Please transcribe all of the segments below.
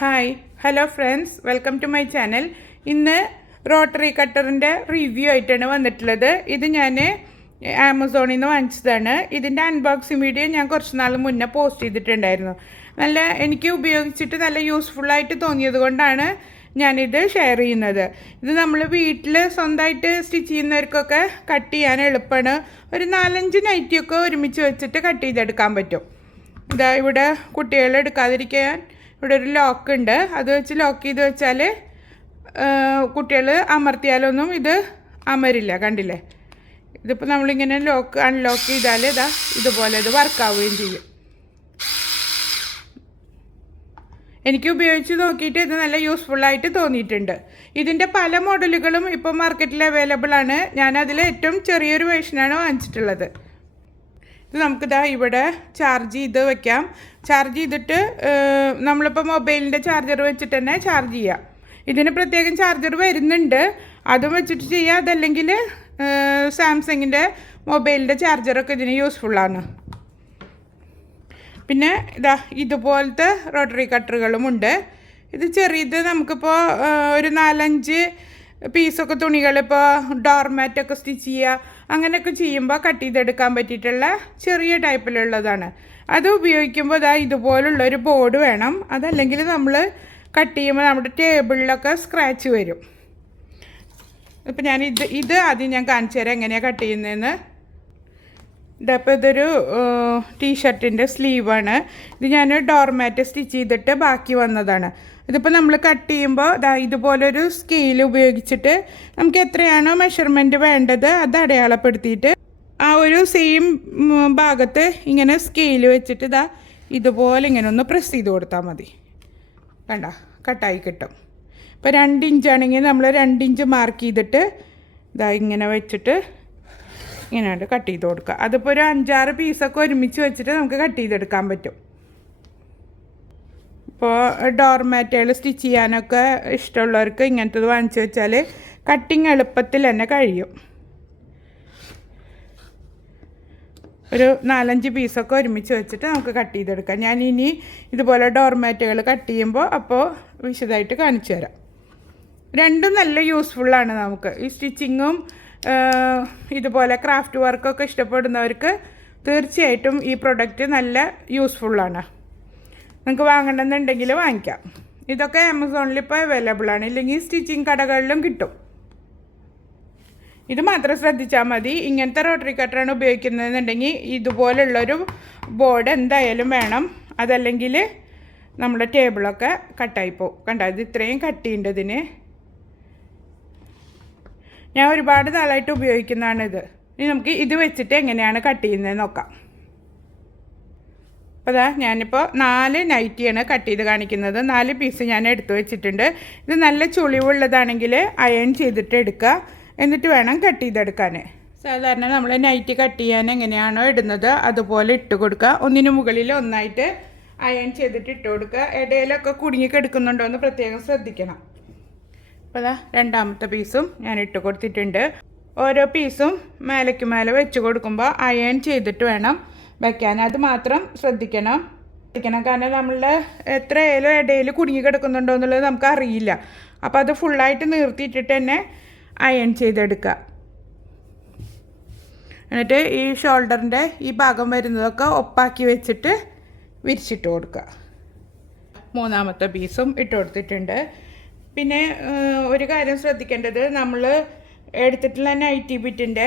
Hi hello friends welcome to my channel ഇന്ന് rotary കട്ടറിന്റെ review ആയിട്ടാണ് വന്നിട്ടുള്ളത്. ഇത് ഞാൻ ആമസോണിൽ നിന്ന് വാങ്ങിച്ചതാണ്. ഇതിന്റെ അൺബോക്സിംഗ് വീഡിയോ ഞാൻ കുറച്ച് നാൾ മുന്നേ പോസ്റ്റ് ചെയ്തിട്ടുണ്ടായിരുന്നു. നല്ല എനിക്ക് ഉപയോഗിച്ചിട്ട് നല്ല യൂസ്ഫുള്ളായിട്ട് തോന്നിയത് കൊണ്ടാണ് ഞാനിത് ഷെയർ ചെയ്യുന്നത്. ഇത് നമ്മൾ വീട്ടിൽ സ്വന്തമായിട്ട് സ്റ്റിച്ച് ചെയ്യുന്നവർക്കൊക്കെ കട്ട് ചെയ്യാൻ എളുപ്പമാണ് ഒരു നാലഞ്ച് നൈറ്റിയൊക്കെ ഒരുമിച്ച് വെച്ചിട്ട് കട്ട് ചെയ്തെടുക്കാൻ പറ്റും. ഇതാ ഇവിടെ കുട്ടികൾ എടുക്കാതിരിക്കാൻ ഇവിടെ ഒരു ലോക്ക് ഉണ്ട്. അത് വെച്ച് ലോക്ക് ചെയ്ത് വെച്ചാൽ കുട്ടികൾ അമർത്തിയാലൊന്നും ഇത് അമരില്ല. കണ്ടില്ലേ? ഇതിപ്പോൾ നമ്മളിങ്ങനെ ലോക്ക് അൺലോക്ക് ചെയ്താൽ ഇതാ ഇതുപോലെ ഇത് വർക്കാവുകയും ചെയ്യും. എനിക്ക് ഉപയോഗിച്ച് നോക്കിയിട്ട് ഇത് നല്ല യൂസ്ഫുള്ളായിട്ട് തോന്നിയിട്ടുണ്ട്. ഇതിന്റെ പല മോഡലുകളും ഇപ്പോൾ മാർക്കറ്റിൽ അവൈലബിൾ ആണ്. ഞാനതിൽ ഏറ്റവും ചെറിയൊരു വേഷനാണ് വാങ്ങിച്ചിട്ടുള്ളത്. ഇത് നമുക്കിതാ ഇവിടെ ചാർജ് ചെയ്ത് വെക്കാം. ചാർജ് ചെയ്തിട്ട് നമ്മളിപ്പോൾ മൊബൈലിന്റെ ചാർജർ വെച്ചിട്ട് തന്നെ ചാർജ് ചെയ്യാം. ഇതിന് പ്രത്യേകം ചാർജർ വരുന്നുണ്ട്. അതും വെച്ചിട്ട് ചെയ്യാം. അതല്ലെങ്കിൽ സാംസങ്ങിന്റെ മൊബൈലിന്റെ ചാർജറൊക്കെ ഇതിന് യൂസ്ഫുള്ളാണ് പിന്നെ ഇതാ ഇതുപോലത്തെ റോട്ടറി കട്ടറുകളുമുണ്ട് ഇത് ചെറിയത് നമുക്കിപ്പോൾ ഒരു നാലഞ്ച് പീസൊക്കെ തുണികൾ ഇപ്പോൾ ഡോർമാറ്റൊക്കെ സ്റ്റിച്ച് ചെയ്യുക അങ്ങനെയൊക്കെ ചെയ്യുമ്പോൾ കട്ട് ചെയ്തെടുക്കാൻ പറ്റിയിട്ടുള്ള ചെറിയ ടൈപ്പിലുള്ളതാണ് അത് ഉപയോഗിക്കുമ്പോൾ ഇതാ ഇതുപോലുള്ള ഒരു ബോർഡ് വേണം. അതല്ലെങ്കിൽ നമ്മൾ കട്ട് ചെയ്യുമ്പോൾ നമ്മുടെ ടേബിളിലൊക്കെ സ്ക്രാച്ച് വരും. ഇപ്പം ഞാൻ ഇത് ഇത് ആദ്യം ഞാൻ കാണിച്ചു തരാം എങ്ങനെയാണ് കട്ട് ചെയ്യുന്നതെന്ന്. ഇതപ്പോൾ ഇതൊരു ടീഷർട്ടിന്റെ സ്ലീവാണ്. ഇത് ഞാൻ ഡോർമാറ്റ് സ്റ്റിച്ച് ചെയ്തിട്ട് ബാക്കി വന്നതാണ്. ഇതിപ്പോൾ നമ്മൾ കട്ട് ചെയ്യുമ്പോൾ ഇതുപോലൊരു സ്കെയിൽ ഉപയോഗിച്ചിട്ട് നമുക്ക് എത്രയാണോ മെഷർമെന്റ് വേണ്ടത് അത് അടയാളപ്പെടുത്തിയിട്ട് ആ ഒരു സെയിം ഭാഗത്ത് ഇങ്ങനെ സ്കെയിൽ വെച്ചിട്ട് ഇതാ ഇതുപോലെ ഇങ്ങനെ ഒന്ന് പ്രസ് ചെയ്ത് കൊടുത്താൽ മതി. കണ്ട? കട്ടായി കിട്ടും. ഇപ്പോൾ രണ്ട് ഇഞ്ചാണെങ്കിൽ നമ്മൾ രണ്ട് ഇഞ്ച് മാർക്ക് ചെയ്തിട്ട് ഇതാ ഇങ്ങനെ വെച്ചിട്ട് ഇങ്ങനെയുണ്ട് കട്ട് ചെയ്ത് കൊടുക്കുക. അതിപ്പോൾ ഒരു അഞ്ചാറ് പീസൊക്കെ ഒരുമിച്ച് വെച്ചിട്ട് നമുക്ക് കട്ട് ചെയ്തെടുക്കാൻ പറ്റും. ഇപ്പോൾ ഡോർമാറ്റുകൾ സ്റ്റിച്ച് ചെയ്യാനൊക്കെ ഇഷ്ടമുള്ളവർക്ക് ഇങ്ങനത്തത് വാങ്ങിച്ചു വെച്ചാൽ കട്ടിങ് എളുപ്പത്തിൽ തന്നെ കഴിയും. ഒരു നാലഞ്ച് പീസൊക്കെ ഒരുമിച്ച് വെച്ചിട്ട് നമുക്ക് കട്ട് ചെയ്തെടുക്കാം. ഞാൻ ഇനി ഇതുപോലെ ഡോർമാറ്റുകൾ കട്ട് ചെയ്യുമ്പോൾ അപ്പോൾ വിശദമായിട്ട് കാണിച്ചു തരാം. രണ്ടും നല്ല യൂസ്ഫുള്ളാണ് നമുക്ക്. ഈ സ്റ്റിച്ചിങ്ങും ഇതുപോലെ ക്രാഫ്റ്റ് വർക്കൊക്കെ ഇഷ്ടപ്പെടുന്നവർക്ക് തീർച്ചയായിട്ടും ഈ പ്രൊഡക്റ്റ് നല്ല യൂസ്ഫുള്ളാണ് നിങ്ങൾക്ക് വാങ്ങണമെന്നുണ്ടെങ്കിൽ വാങ്ങിക്കാം. ഇതൊക്കെ ആമസോണിൽ ഇപ്പോൾ അവൈലബിൾ ആണ്. ഇല്ലെങ്കിൽ സ്റ്റിച്ചിങ് കടകളിലും കിട്ടും. ഇത് മാത്രം ശ്രദ്ധിച്ചാൽ മതി. ഇങ്ങനത്തെ റോട്ടറി കട്ടറാണ് ഉപയോഗിക്കുന്നതെന്നുണ്ടെങ്കിൽ ഇതുപോലുള്ളൊരു ബോർഡ് എന്തായാലും വേണം. അതല്ലെങ്കിൽ നമ്മുടെ ടേബിളൊക്കെ കട്ടായി പോകും കണ്ടോ? ഇത് ഇത്രയും കട്ടിയുണ്ട് ഇതിന് ഞാൻ ഒരുപാട് നാളായിട്ട് ഉപയോഗിക്കുന്നതാണ് ഇത് ഇനി നമുക്ക് ഇത് വെച്ചിട്ട് എങ്ങനെയാണ് കട്ട് ചെയ്യുന്നത് നോക്കാം. അപ്പോൾ അതാ ഞാനിപ്പോൾ നാല് നൈറ്റിയാണ് കട്ട് ചെയ്ത് കാണിക്കുന്നത്. നാല് പീസ് ഞാൻ എടുത്തു വെച്ചിട്ടുണ്ട്. ഇത് നല്ല ചുളിവുള്ളതാണെങ്കിൽ അയൺ ചെയ്തിട്ട് എടുക്കുക. എന്നിട്ട് വേണം കട്ട് ചെയ്തെടുക്കാൻ സാധാരണ നമ്മൾ നൈറ്റ് കട്ട് ചെയ്യാൻ എങ്ങനെയാണോ ഇടുന്നത് അതുപോലെ ഇട്ട് കൊടുക്കുക. ഒന്നിനു മുകളിൽ ഒന്നായിട്ട് അയൺ ചെയ്തിട്ട് ഇട്ട് കൊടുക്കുക. ഇടയിലൊക്കെ കുടുങ്ങി കിടക്കുന്നുണ്ടോ എന്ന് പ്രത്യേകം ശ്രദ്ധിക്കണം. അപ്പോൾ രണ്ടാമത്തെ പീസും ഞാൻ ഇട്ട് കൊടുത്തിട്ടുണ്ട്. ഓരോ പീസും മേലേക്ക് മേലെ വെച്ച് കൊടുക്കുമ്പോൾ അയൺ ചെയ്തിട്ട് വേണം വയ്ക്കാൻ അത് മാത്രം ശ്രദ്ധിക്കണം. ശ്രദ്ധിക്കണം. കാരണം നമ്മളുടെ എത്ര ഏലോ ഇടയിൽ കുടുങ്ങി കിടക്കുന്നുണ്ടോ എന്നുള്ളത് നമുക്ക് അറിയില്ല അപ്പോൾ അത് ഫുള്ളായിട്ട് നിർത്തിയിട്ടിട്ട് തന്നെ അയൺ ചെയ്തെടുക്കുക. എന്നിട്ട് ഈ ഷോൾഡറിന്റെ ഈ ഭാഗം വരുന്നതൊക്കെ ഒപ്പാക്കി വെച്ചിട്ട് വിരിച്ചിട്ട് കൊടുക്കുക. മൂന്നാമത്തെ പീസും ഇട്ട് കൊടുത്തിട്ടുണ്ട്. പിന്നെ ഒരു കാര്യം ശ്രദ്ധിക്കേണ്ടത്. നമ്മൾ എടുത്തിട്ടുള്ള നൈറ്റി ബിറ്റിന്റെ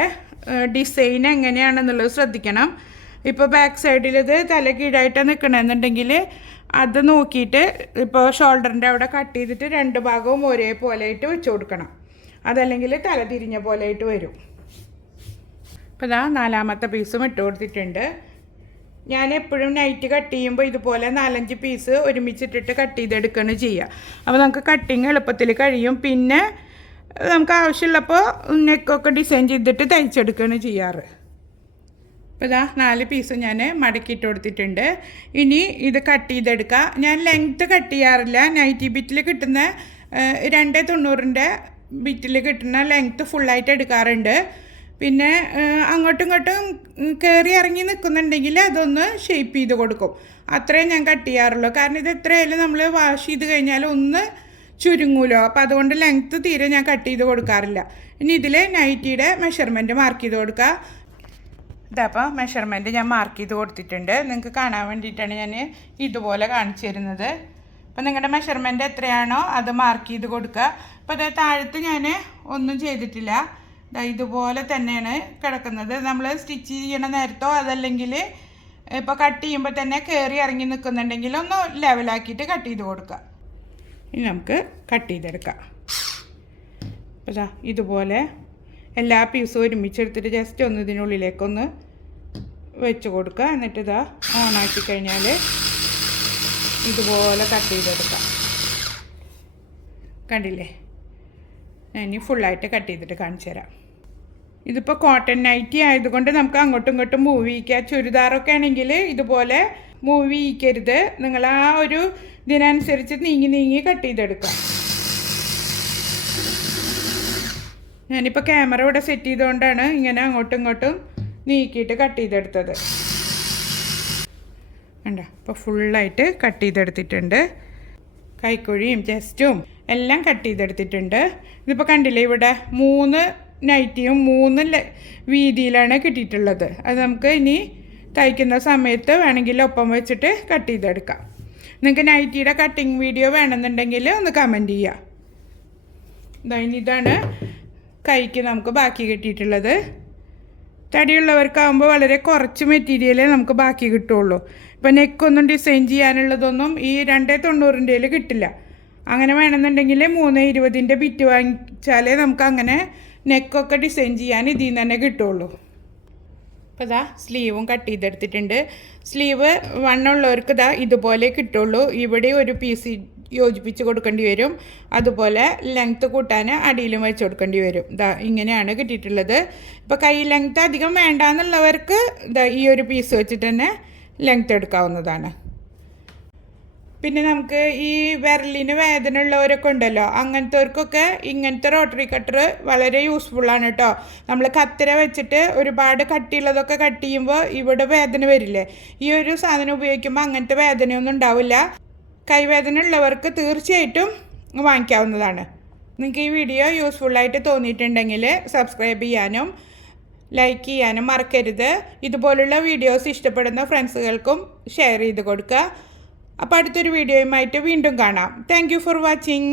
ഡിസൈൻ എങ്ങനെയാണെന്നുള്ളത് ശ്രദ്ധിക്കണം. ഇപ്പോൾ ബാക്ക് സൈഡിൽ ഇത് തല കീഴായിട്ട് നിൽക്കണമെന്നുണ്ടെങ്കിൽ അത് നോക്കിയിട്ട് ഇപ്പോൾ ഷോൾഡറിന്റെ അവിടെ കട്ട് ചെയ്തിട്ട് രണ്ട് ഭാഗവും ഒരേപോലെ ആയിട്ട് വെച്ച് കൊടുക്കണം. അതല്ലെങ്കിൽ തല തിരിഞ്ഞ പോലെ ആയിട്ട് വരും. ഇപ്പോൾ ഇതാ നാലാമത്തെ പീസും ഇട്ട് കൊടുത്തിട്ടുണ്ട്. ഞാൻ എപ്പോഴും നൈറ്റ് കട്ട് ചെയ്യുമ്പോൾ ഇതുപോലെ നാലഞ്ച് പീസ് ഒരുമിച്ചിട്ടിട്ട് കട്ട് ചെയ്തെടുക്കുകയാണ് ചെയ്യുക അപ്പോൾ നമുക്ക് കട്ടിങ് എളുപ്പത്തിൽ കഴിയും. പിന്നെ നമുക്ക് ആവശ്യമുള്ളപ്പോൾ നെക്കൊക്കെ ഡിസൈൻ ചെയ്തിട്ട് തയ്ച്ചെടുക്കുകയാണ് ചെയ്യാറ്. അപ്പോൾ ഇതാ നാല് പീസ് ഞാൻ മടക്കിയിട്ട് കൊടുത്തിട്ടുണ്ട്. ഇനി ഇത് കട്ട് ചെയ്തെടുക്കുക ഞാൻ ലെങ്ത്ത് കട്ട് ചെയ്യാറില്ല. നൈറ്റി ബിറ്റിൽ കിട്ടുന്ന രണ്ട് തൊണ്ണൂറിന്റെ ബിറ്റിൽ കിട്ടുന്ന ലെങ്ത്ത് ഫുള്ളായിട്ട് എടുക്കാറുണ്ട്. പിന്നെ അങ്ങോട്ടും ഇങ്ങോട്ടും കയറി ഇറങ്ങി നിൽക്കുന്നുണ്ടെങ്കിൽ അതൊന്ന് ഷേപ്പ് ചെയ്ത് കൊടുക്കും. അത്രയും ഞാൻ കട്ട് ചെയ്യാറുള്ളൂ. കാരണം ഇത് എത്രയായാലും നമ്മൾ വാഷ് ചെയ്ത് കഴിഞ്ഞാൽ ഒന്ന് ചുരുങ്ങൂലോ. അപ്പോൾ അതുകൊണ്ട് ലെങ്ത്ത് തീരെ ഞാൻ കട്ട് ചെയ്ത് കൊടുക്കാറില്ല. ഇനി ഇതിൽ നൈറ്റിയുടെ മെഷർമെന്റ് മാർക്ക് ചെയ്ത് കൊടുക്കുക ഇതപ്പോൾ മെഷർമെന്റ് ഞാൻ മാർക്ക് ചെയ്ത് കൊടുത്തിട്ടുണ്ട്. നിങ്ങൾക്ക് കാണാൻ വേണ്ടിയിട്ടാണ് ഞാൻ ഇതുപോലെ കാണിച്ചു തരുന്നത്. അപ്പോൾ നിങ്ങളുടെ മെഷർമെന്റ് എത്രയാണോ അത് മാർക്ക് ചെയ്ത് കൊടുക്കുക അപ്പോൾ അത് താഴത്ത് ഞാൻ ഒന്നും ചെയ്തിട്ടില്ല. ഇതുപോലെ തന്നെയാണ് കിടക്കുന്നത്. നമ്മൾ സ്റ്റിച്ച് ചെയ്യണ നേരത്തോ അതല്ലെങ്കിൽ ഇപ്പോൾ കട്ട് ചെയ്യുമ്പോൾ തന്നെ കയറി ഇറങ്ങി നിൽക്കുന്നുണ്ടെങ്കിൽ ഒന്ന് ലെവലാക്കിയിട്ട് കട്ട് ചെയ്ത് കൊടുക്കുക. ഇനി നമുക്ക് കട്ട് ചെയ്തെടുക്കാം. അപ്പോൾ ഇതുപോലെ എല്ലാ പീസും ഒരുമിച്ചെടുത്തിട്ട് ജസ്റ്റ് ഒന്ന് ഇതിനുള്ളിലേക്കൊന്ന് വെച്ച് കൊടുക്കുക. എന്നിട്ട് ഇതാ ഓണാക്കി കഴിഞ്ഞാൽ ഇതുപോലെ കട്ട് ചെയ്തെടുക്കാം. കണ്ടില്ലേ? ഞാൻ ഇനി ഫുള്ളായിട്ട് കട്ട് ചെയ്തിട്ട് കാണിച്ചു തരാം. ഇതിപ്പോൾ കോട്ടൺ നൈറ്റി ആയതുകൊണ്ട് നമുക്ക് അങ്ങോട്ടും ഇങ്ങോട്ടും മൂവ് ചെയ്യിക്കാം. ചുരിദാറൊക്കെ ആണെങ്കിൽ ഇതുപോലെ മൂവ് ചെയ്യിക്കരുത്. നിങ്ങൾ ആ ഒരു ഇതിനനുസരിച്ച് നീങ്ങി നീങ്ങി കട്ട് ചെയ്തെടുക്കാം. ഞാനിപ്പോൾ ക്യാമറ ഇവിടെ സെറ്റ് ചെയ്തുകൊണ്ടാണ് ഇങ്ങനെ അങ്ങോട്ടും ഇങ്ങോട്ടും നീക്കിയിട്ട് കട്ട് ചെയ്തെടുത്തത്. വേണ്ട ഇപ്പോൾ ഫുള്ളായിട്ട് കട്ട് ചെയ്തെടുത്തിട്ടുണ്ട്. കൈക്കുഴിയും ചെസ്റ്റും എല്ലാം കട്ട് ചെയ്തെടുത്തിട്ടുണ്ട്. ഇതിപ്പോൾ കണ്ടില്ലേ ഇവിടെ മൂന്ന് നൈറ്റിയും മൂന്ന് വീതിയിലാണ് കിട്ടിയിട്ടുള്ളത്. അത് നമുക്ക് ഇനി തയ്ക്കുന്ന സമയത്ത് വേണമെങ്കിൽ ഒപ്പം വെച്ചിട്ട് കട്ട് ചെയ്തെടുക്കാം. നിങ്ങൾക്ക് നൈറ്റിയുടെ കട്ടിങ് വീഡിയോ വേണമെന്നുണ്ടെങ്കിൽ ഒന്ന് കമന്റ് ചെയ്യുക ഇനി ഇതാണ് കൈക്ക് നമുക്ക് ബാക്കി കിട്ടിയിട്ടുള്ളത്. തടിയുള്ളവർക്കാകുമ്പോൾ വളരെ കുറച്ച് മെറ്റീരിയലേ നമുക്ക് ബാക്കി കിട്ടുള്ളൂ. ഇപ്പം നെക്കൊന്നും ഡിസൈൻ ചെയ്യാനുള്ളതൊന്നും ഈ രണ്ടേ തൊണ്ണൂറിന്റെയിൽ കിട്ടില്ല. അങ്ങനെ വേണമെന്നുണ്ടെങ്കിൽ മൂന്ന് ഇരുപതിന്റെ ബിറ്റ് വാങ്ങിച്ചാലേ നമുക്ക് അങ്ങനെ നെക്കൊക്കെ ഡിസൈൻ ചെയ്യാൻ ഇതിൽ നിന്ന് തന്നെ കിട്ടുള്ളൂ. അപ്പോൾ ഇതാ സ്ലീവും കട്ട് ചെയ്തെടുത്തിട്ടുണ്ട്. സ്ലീവ് വണ്ണുള്ളവർക്ക് ഇതാ ഇതുപോലെ കിട്ടുള്ളൂ. ഇവിടെ ഒരു പീസ് യോജിപ്പിച്ച് കൊടുക്കേണ്ടി വരും. അതുപോലെ ലെങ്ത്ത് കൂട്ടാൻ അടിയിലും വെച്ച് കൊടുക്കേണ്ടി വരും. ഇതാ ഇങ്ങനെയാണ് കിട്ടിയിട്ടുള്ളത്. ഇപ്പോൾ കൈ ലെങ്ത്ത് അധികം വേണ്ടാന്നുള്ളവർക്ക് ഇതാ ഈ ഒരു പീസ് വെച്ചിട്ട് തന്നെ ലെങ്ത്ത് എടുക്കാവുന്നതാണ്. പിന്നെ നമുക്ക് ഈ വിരലിന് വേദന ഉള്ളവരൊക്കെ ഉണ്ടല്ലോ അങ്ങനത്തെവർക്കൊക്കെ ഇങ്ങനത്തെ റോട്ടറി കട്ടർ വളരെ യൂസ്ഫുള്ളാണ് കേട്ടോ നമ്മൾ കത്തിര വെച്ചിട്ട് ഒരുപാട് കട്ടിയുള്ളതൊക്കെ കട്ട് ചെയ്യുമ്പോൾ ഇവിടെ വേദന വരില്ലേ? ഈ ഒരു സാധനം ഉപയോഗിക്കുമ്പോൾ അങ്ങനത്തെ വേദനയൊന്നും ഉണ്ടാവില്ല. കൈവേദന ഉള്ളവർക്ക് തീർച്ചയായിട്ടും വാങ്ങിക്കാവുന്നതാണ്. നിങ്ങൾക്ക് ഈ വീഡിയോ യൂസ്ഫുള്ളായിട്ട് തോന്നിയിട്ടുണ്ടെങ്കിൽ സബ്സ്ക്രൈബ് ചെയ്യാനും ലൈക്ക് ചെയ്യാനും മറക്കരുത്. ഇതുപോലുള്ള വീഡിയോസ് ഇഷ്ടപ്പെടുന്ന ഫ്രണ്ട്സുകൾക്കും ഷെയർ ചെയ്ത് കൊടുക്കുക. അപ്പോൾ അടുത്തൊരു വീഡിയോയുമായിട്ട് വീണ്ടും കാണാം. Thank for watching